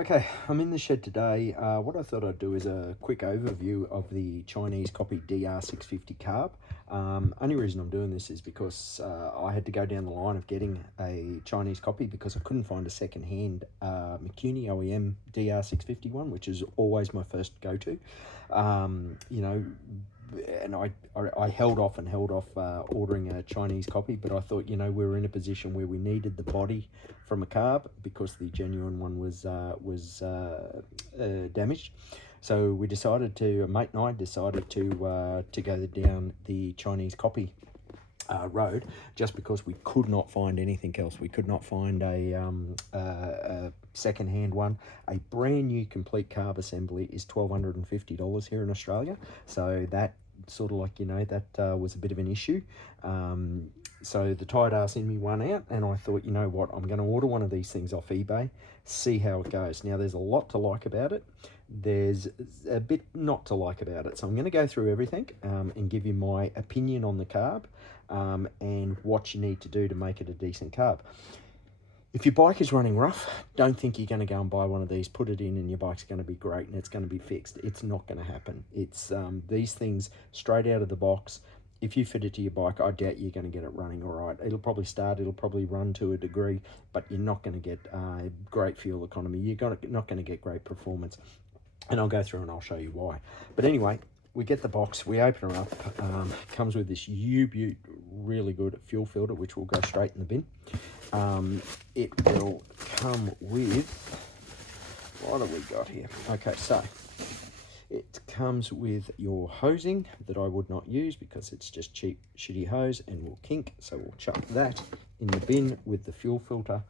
Okay, I'm in the shed today. What I thought I'd do is a quick overview of the Chinese copy DR650 Carb. Only reason I'm doing this is because I had to go down the line of getting a Chinese copy because I couldn't find a second-hand McCune OEM DR650 one, which is always my first go-to. And I held off ordering a Chinese copy, but I thought, we were in a position where we needed the body from a Carb because the genuine one was damaged. So we decided to, a mate and I decided to go down the Chinese copy road, just because we could not find anything else. We could not find a second-hand one. A brand new complete carb assembly is $1,250 here in Australia, so that sort of that was a bit of an issue. So the tired ass in me won out, and I thought, you know what, I'm going to order one of these things off eBay, see how it goes. Now, there's a lot to like about it. There's a bit not to like about it. So I'm going to go through everything and give you my opinion on the Carb and what you need to do to make it a decent Carb. If your bike is running rough, don't think you're going to go and buy one of these, put it in, and your bike's going to be great and it's going to be fixed. It's not going to happen. It's these things straight out of the box. If you fit it to your bike, I doubt you're going to get it running all right. It'll probably start, it'll probably run to a degree, but you're not going to get great fuel economy. You're not going to get great performance. And I'll go through and I'll show you why. But anyway, we get the box, we open her up. It comes with this U-Butte really good fuel filter, which will go straight in the bin. It will come with, what have we got here? Okay, so it comes with your hosing that I would not use because it's just cheap, shitty hose and will kink. So we'll chuck that in the bin with the fuel filter,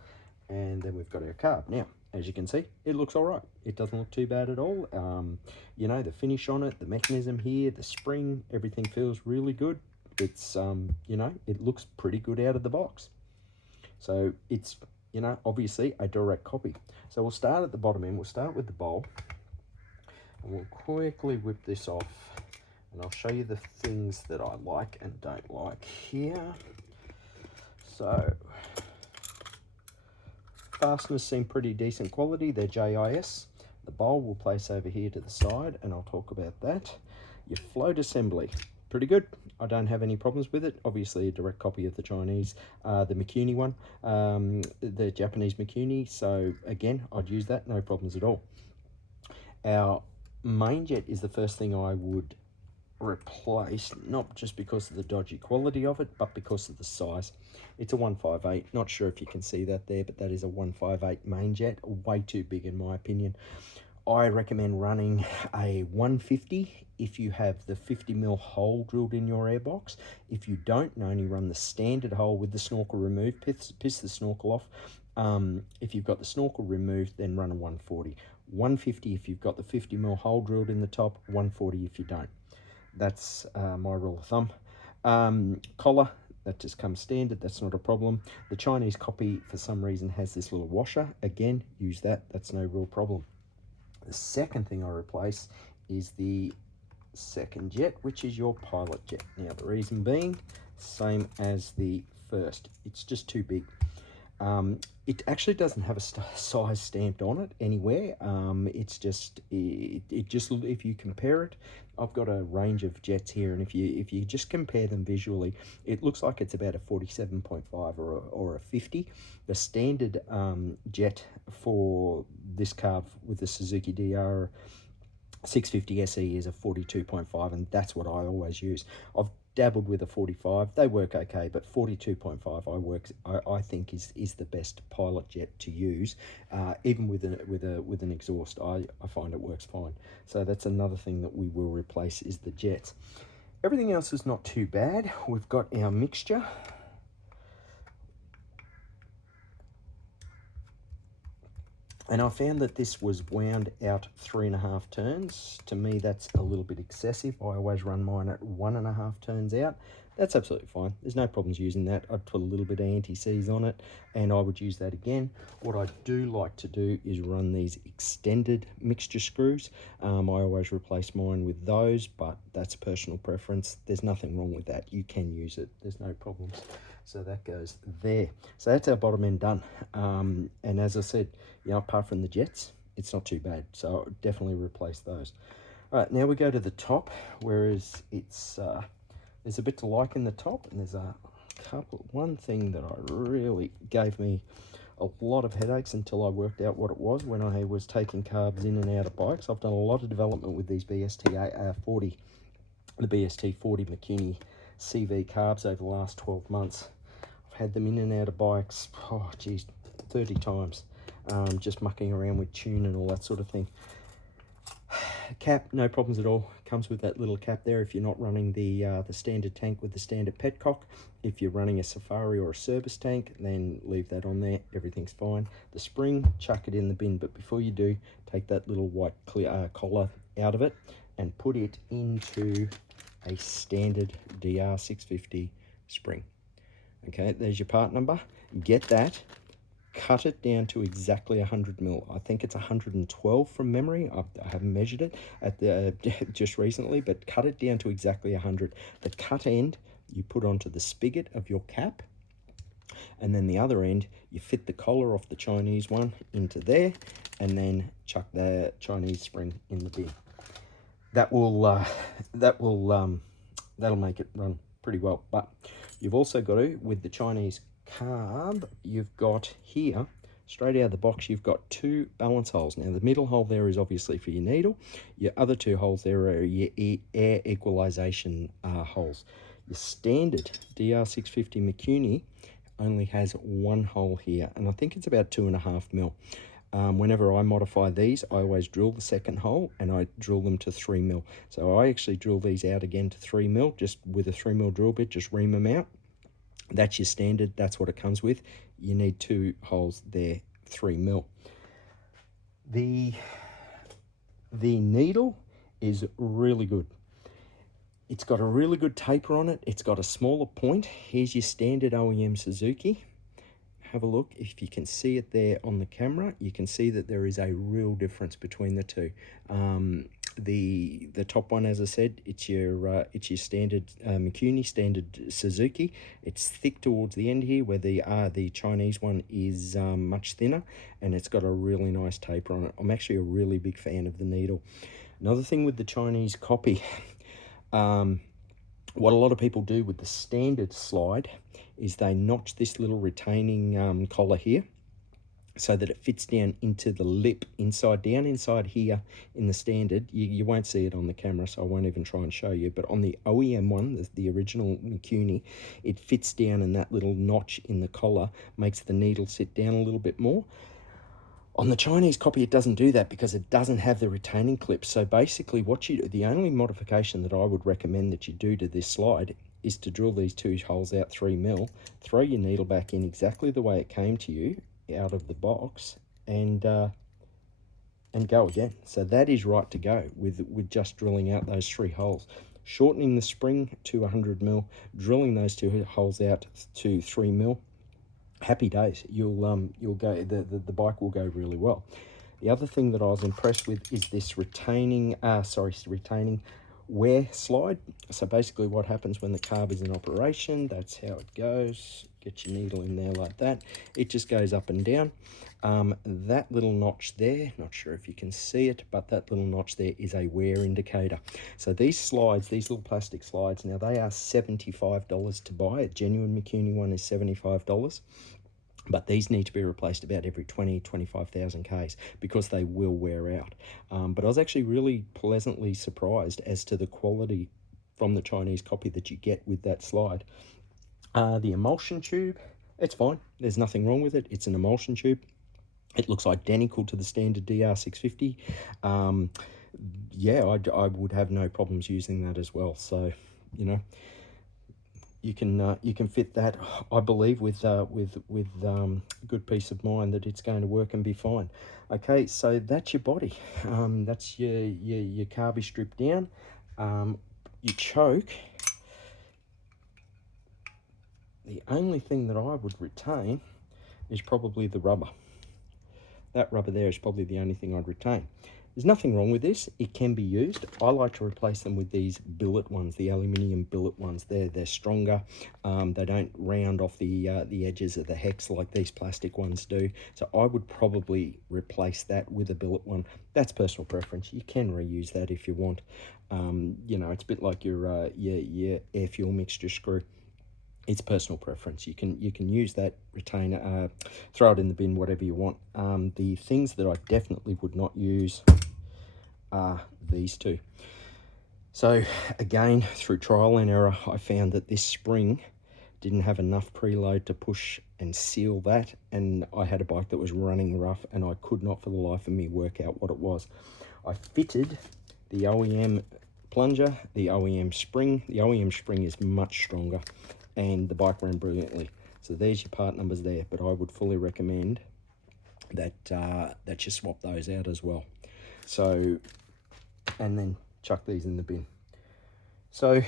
and then we've got our Carb. Now, as you can see, it looks all right. It doesn't look too bad at all. The finish on it, the mechanism here, the spring, everything feels really good. It's, it looks pretty good out of the box. So it's, obviously a direct copy. So we'll start at the bottom end. We'll start with the bowl. And we'll quickly whip this off. And I'll show you the things that I like and don't like here. So fasteners seem pretty decent quality. They're JIS. The bowl we'll place over here to the side, and I'll talk about that. Your float assembly, pretty good. I don't have any problems with it. Obviously a direct copy of the Chinese, the McCune one, the Japanese McCune. So again, I'd use that, no problems at all. Our main jet is the first thing I would replace, not just because of the dodgy quality of it, but because of the size. It's a 158. Not sure if you can see that there, but that is a 158 main jet. Way too big in my opinion. I recommend running a 150 if you have the 50mm hole drilled in your airbox. If you don't, only run the standard hole with the snorkel removed, piss the snorkel off. If you've got the snorkel removed, then run a 140. 150 if you've got the 50mm hole drilled in the top, 140 if you don't. That's my rule of thumb. Collar, that just comes standard, that's not a problem. The Chinese copy, for some reason, has this little washer. Again, use that, that's no real problem. The second thing I replace is the second jet, which is your pilot jet. Now, the reason being, same as the first, it's just too big. It actually doesn't have a size stamped on it anywhere. It's just, if you compare it, I've got a range of jets here, and if you just compare them visually, it looks like it's about a 47.5 or a 50. The standard jet for this Carb with the Suzuki DR650SE is a 42.5, and that's what I always use. I've dabbled with a 45, they work okay, but 42.5 I think is the best pilot jet to use, even with an exhaust. I find it works fine. So that's another thing that we will replace is the jets. Everything else is not too bad. We've got our mixture. And I found that this was wound out 3.5 turns. To me, that's a little bit excessive. I always run mine at 1.5 turns out. That's absolutely fine. There's no problems using that. I'd put a little bit of anti-seize on it, and I would use that again. What I do like to do is run these extended mixture screws. I always replace mine with those, but that's personal preference. There's nothing wrong with that. You can use it. There's no problems. So that goes there. So that's our bottom end done. And as I said, apart from the jets, it's not too bad. So I would definitely replace those. All right, now we go to the top, whereas it's there's a bit to like in the top, and there's one thing that I really gave me a lot of headaches until I worked out what it was when I was taking carbs in and out of bikes. I've done a lot of development with these BST 40, the BST 40 McKinney CV carbs over the last 12 months. I've had them in and out of bikes, oh geez, 30 times, just mucking around with tune and all that sort of thing. Cap, no problems at all. Comes with that little cap there if you're not running the standard tank with the standard petcock. If you're running a Safari or a service tank, then leave that on there. Everything's fine. The spring, chuck it in the bin. But before you do, take that little white collar out of it and put it into a standard DR650 spring. Okay, there's your part number. Get that. Cut it down to exactly 100 mil. I think it's 112 from memory. I haven't measured it at the just recently, but cut it down to exactly 100. The cut end you put onto the spigot of your cap, and then the other end you fit the collar off the Chinese one into there, and then chuck the Chinese spring in the bin. That'll make it run pretty well. But you've also got to, with the Chinese carb, you've got here, straight out of the box, you've got two balance holes. Now the middle hole there is obviously for your needle. Your other two holes there are your air equalization holes. Your standard DR650 McKinney only has one hole here, and I think it's about 2.5 mil. Whenever I modify these, I always drill the second hole, and I drill them to 3 mil. So I actually drill these out again to 3 mil, just with a 3 mil drill bit, just ream them out. That's your standard. That's what it comes with. You need two holes there, 3 mil. The needle is really good. It's got a really good taper on it. It's got a smaller point. Here's your standard OEM Suzuki. Have a look. If you can see it there on the camera, you can see that there is a real difference between the two. The top one, as I said, it's your standard McKinney, standard Suzuki. It's thick towards the end here, where the Chinese one is much thinner, and it's got a really nice taper on it. I'm actually a really big fan of the needle. Another thing with the Chinese copy, what a lot of people do with the standard slide is they notch this little retaining collar here so that it fits down into the lip inside here in the standard. You won't see it on the camera, so I won't even try and show you, but on the OEM one, the original McKinney, it fits down, and that little notch in the collar makes the needle sit down a little bit more. On the Chinese copy, it doesn't do that because it doesn't have the retaining clip. So basically the only modification that I would recommend that you do to this slide is to drill these two holes out 3 mil, throw your needle back in exactly the way it came to you out of the box, and go again. So that is right to go with just drilling out those 3 holes. Shortening the spring to 100 mil, drilling those 2 holes out to 3 mil. Happy days. You'll go, the bike will go really well. The other thing that I was impressed with is this retaining wear slide. So basically what happens when the carb is in operation, that's how it goes. Get your needle in there like that. It just goes up and down. That little notch there, not sure if you can see it, but that little notch there is a wear indicator. So these slides, these little plastic slides, now they are $75 to buy. A genuine McKinney one is $75. But these need to be replaced about every 25,000 Ks because they will wear out. But I was actually really pleasantly surprised as to the quality from the Chinese copy that you get with that slide. The emulsion tube, it's fine. There's nothing wrong with it. It's an emulsion tube. It looks identical to the standard DR650. Yeah, I would have no problems using that as well. So, you know, you can fit that, I believe, with good peace of mind that it's going to work and be fine. Okay, so that's your body. That's your carby strip down. Your choke. The only thing that I would retain is probably the rubber. That rubber there is probably the only thing I'd retain. There's nothing wrong with this. It can be used. I like to replace them with these billet ones, the aluminium billet ones. They're stronger. They don't round off the edges of the hex like these plastic ones do. So I would probably replace that with a billet one. That's personal preference. You can reuse that if you want. You know, it's a bit like your air fuel mixture screw. It's personal preference. You can use that, retain, throw it in the bin, whatever you want. The things that I definitely would not use are these two. So again, through trial and error, I found that this spring didn't have enough preload to push and seal that, and I had a bike that was running rough, and I could not for the life of me work out what it was. I fitted the OEM plunger, the OEM spring. The OEM spring is much stronger, and the bike ran brilliantly. So there's your part numbers there, but I would fully recommend that that you swap those out as well. So, and then chuck these in the bin. So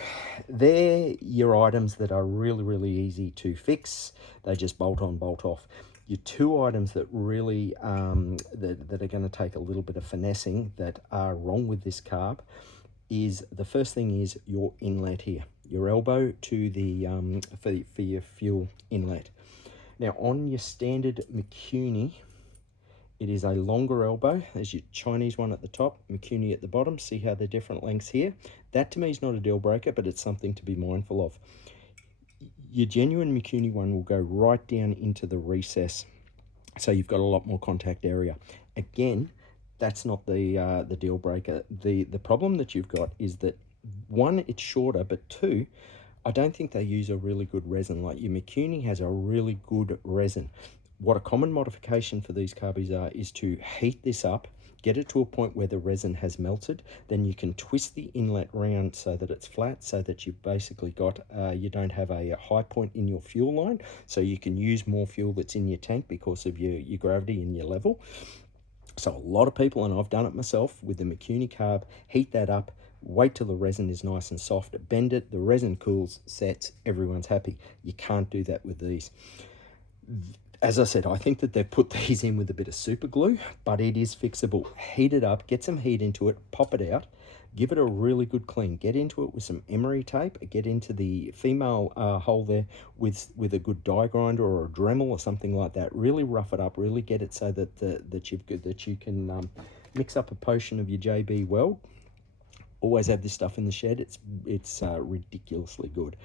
they're your items that are really easy to fix. They just bolt on, bolt off. Your two items that really that are going to take a little bit of finessing that are wrong with this carb is, the first thing is your inlet here, your elbow to the for your fuel inlet. Now on your standard Mikuni, it is a longer elbow. There's your Chinese one at the top, Mikuni at the bottom. See how they're different lengths here? That to me is not a deal breaker, but it's something to be mindful of. Your genuine Mikuni one will go right down into the recess, so you've got a lot more contact area. Again, that's not the deal breaker. The problem that you've got is that, one, it's shorter, but two, I don't think they use a really good resin. Like your Mikuni has a really good resin. What a common modification for these carbies are is to heat this up, get it to a point where the resin has melted, then you can twist the inlet round so that it's flat, so that you've basically got, you don't have a high point in your fuel line, so you can use more fuel that's in your tank because of your gravity and your level. So a lot of people, and I've done it myself with the Mikuni carb, heat that up, wait till the resin is nice and soft, bend it, the resin cools, sets, everyone's happy. You can't do that with these. As I said, I think that they've put these in with a bit of super glue, but it is fixable. Heat it up, get some heat into it, pop it out, give it a really good clean. Get into it with some emery tape, get into the female hole there with a good die grinder or a Dremel or something like that. Really rough it up, really get it so that that you can mix up a potion of your JB Weld. Always have this stuff in the shed. It's ridiculously good.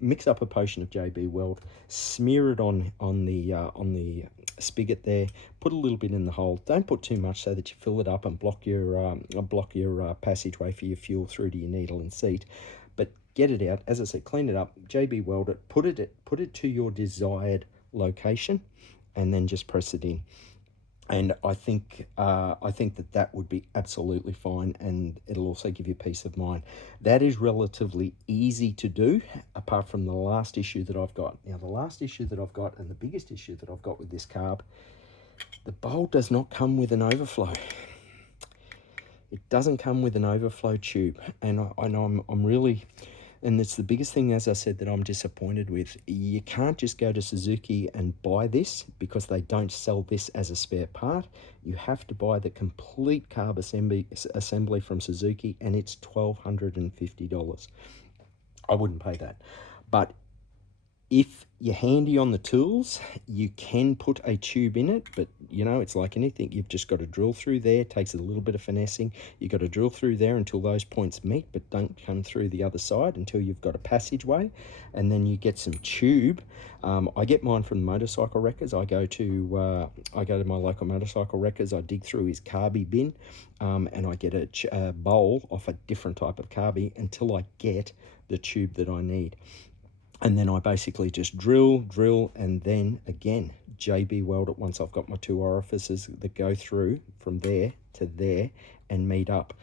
Mix up a potion of JB Weld, smear it on the spigot there. Put a little bit in the hole. Don't put too much so that you fill it up and block your passageway for your fuel through to your needle and seat. But get it out. As I said, clean it up. JB Weld it. Put it to your desired location, and then just press it in. And I think that would be absolutely fine, and it'll also give you peace of mind. That is relatively easy to do, apart from the last issue that I've got. Now, the last issue that I've got, and the biggest issue that I've got with this carb, the bowl does not come with an overflow. It doesn't come with an overflow tube, and I know I'm really... And it's the biggest thing, as I said, that I'm disappointed with. You can't just go to Suzuki and buy this, because they don't sell this as a spare part. You have to buy the complete carb assembly from Suzuki, and it's $1,250. I wouldn't pay that. But if you're handy on the tools, you can put a tube in it, but you know, it's like anything. You've just got to drill through there. It takes a little bit of finessing. You've got to drill through there until those points meet, but don't come through the other side until you've got a passageway, and then you get some tube. I get mine from the motorcycle wreckers. I go to my local motorcycle wreckers. I dig through his carby bin, and I get a bowl off a different type of carby until I get the tube that I need. And then I basically just drill, and then again, JB Weld it once I've got my two orifices that go through from there to there and meet up.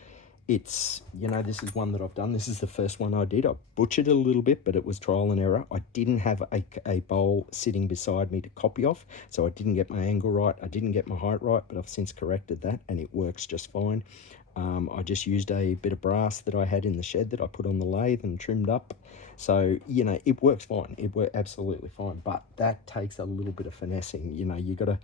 It's, you know, this is one that I've done. This is the first one I did. I butchered it a little bit, but it was trial and error. I didn't have a bowl sitting beside me to copy off, so I didn't get my angle right. I didn't get my height right, but I've since corrected that, and it works just fine. I just used a bit of brass that I had in the shed that I put on the lathe and trimmed up. So, you know, it works fine. It works absolutely fine, but that takes a little bit of finessing. You know, you got to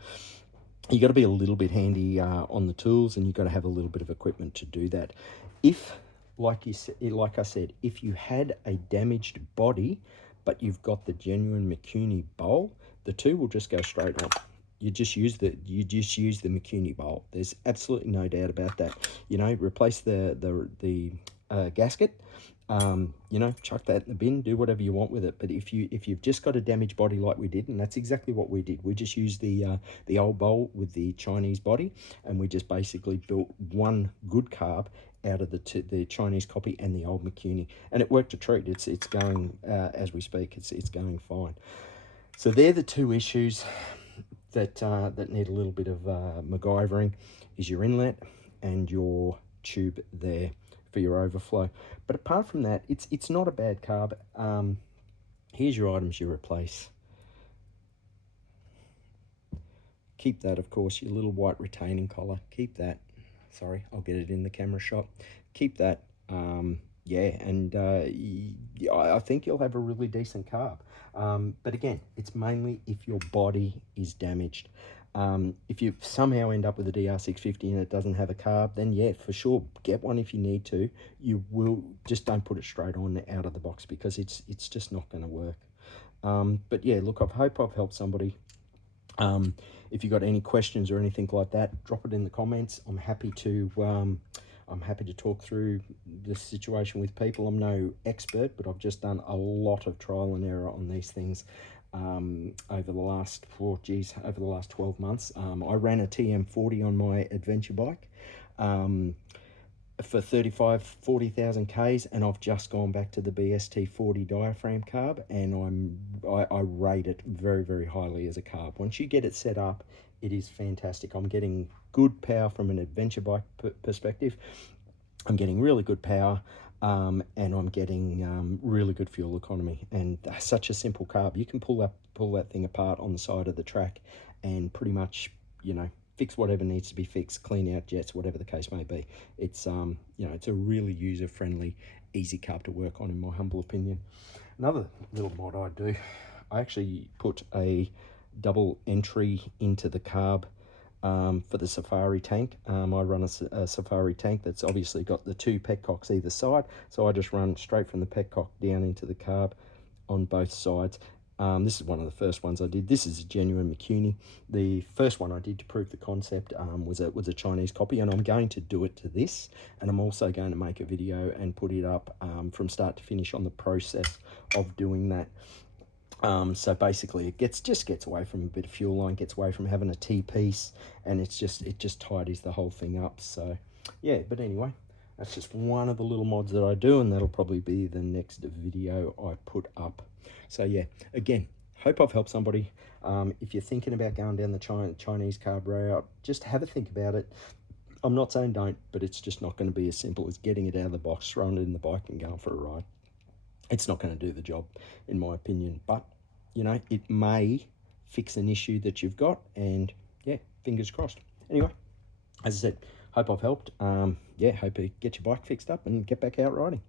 you got to be a little bit handy on the tools, and you've got to have a little bit of equipment to do that. If, like I said, if you had a damaged body, but you've got the genuine Mikuni bowl, the two will just go straight on. You just use the Mikuni bowl. There's absolutely no doubt about that. You know, replace the gasket. You know, chuck that in the bin, do whatever you want with it. But if you've just got a damaged body like we did, and that's exactly what we did, we just used the old bowl with the Chinese body, and we just basically built one good carb out of the Chinese copy and the old Mikuni, and it worked a treat. It's going as we speak. It's going fine. So they're the two issues that that need a little bit of MacGyvering, is your inlet and your tube there for your overflow. But apart from that, it's not a bad carb. Here's your items you replace. Keep that, of course, your little white retaining collar. Keep that. Sorry, I'll get it in the camera shot. Keep that. Yeah, and I think you'll have a really decent carb. But again, it's mainly if your body is damaged. If you somehow end up with a DR650 and it doesn't have a carb, then yeah, for sure, get one if you need to. You will, just don't put it straight on out of the box, because it's just not going to work. But yeah, look, I hope I've helped somebody. If you've got any questions or anything like that, drop it in the comments. I'm happy to talk through the situation with people. I'm no expert, but I've just done a lot of trial and error on these things over the last 12 months. I ran a TM40 on my adventure bike for 40,000 Ks, and I've just gone back to the BST 40 diaphragm carb, and I rate it very, very highly as a carb. Once you get it set up, it is fantastic. I'm getting good power from an adventure bike perspective. I'm getting really good power, and I'm getting really good fuel economy, and such a simple carb. You can pull that thing apart on the side of the track and pretty much, you know, fix whatever needs to be fixed, clean out jets, whatever the case may be. It's you know, it's a really user-friendly, easy carb to work on, in my humble opinion. Another little mod I do, I actually put a double entry into the carb for the Safari tank. I run a Safari tank that's obviously got the two petcocks either side, so I just run straight from the petcock down into the carb on both sides. This is one of the first ones I did. This is a genuine Mikuni. The first one I did to prove the concept was a Chinese copy, and I'm going to do it to this, and I'm also going to make a video and put it up from start to finish on the process of doing that. So basically it just gets away from a bit of fuel line, gets away from having a T-piece, and it just tidies the whole thing up. So yeah, but anyway, that's just one of the little mods that I do, and that'll probably be the next video I put up. So yeah, again, hope I've helped somebody. If you're thinking about going down the Chinese carb route, just have a think about it. I'm not saying don't, but it's just not going to be as simple as getting it out of the box, throwing it in the bike and going for a ride. It's not going to do the job, in my opinion, but you know, it may fix an issue that you've got, and yeah, fingers crossed. Anyway, as I said, hope I've helped. Yeah, hope you get your bike fixed up and get back out riding.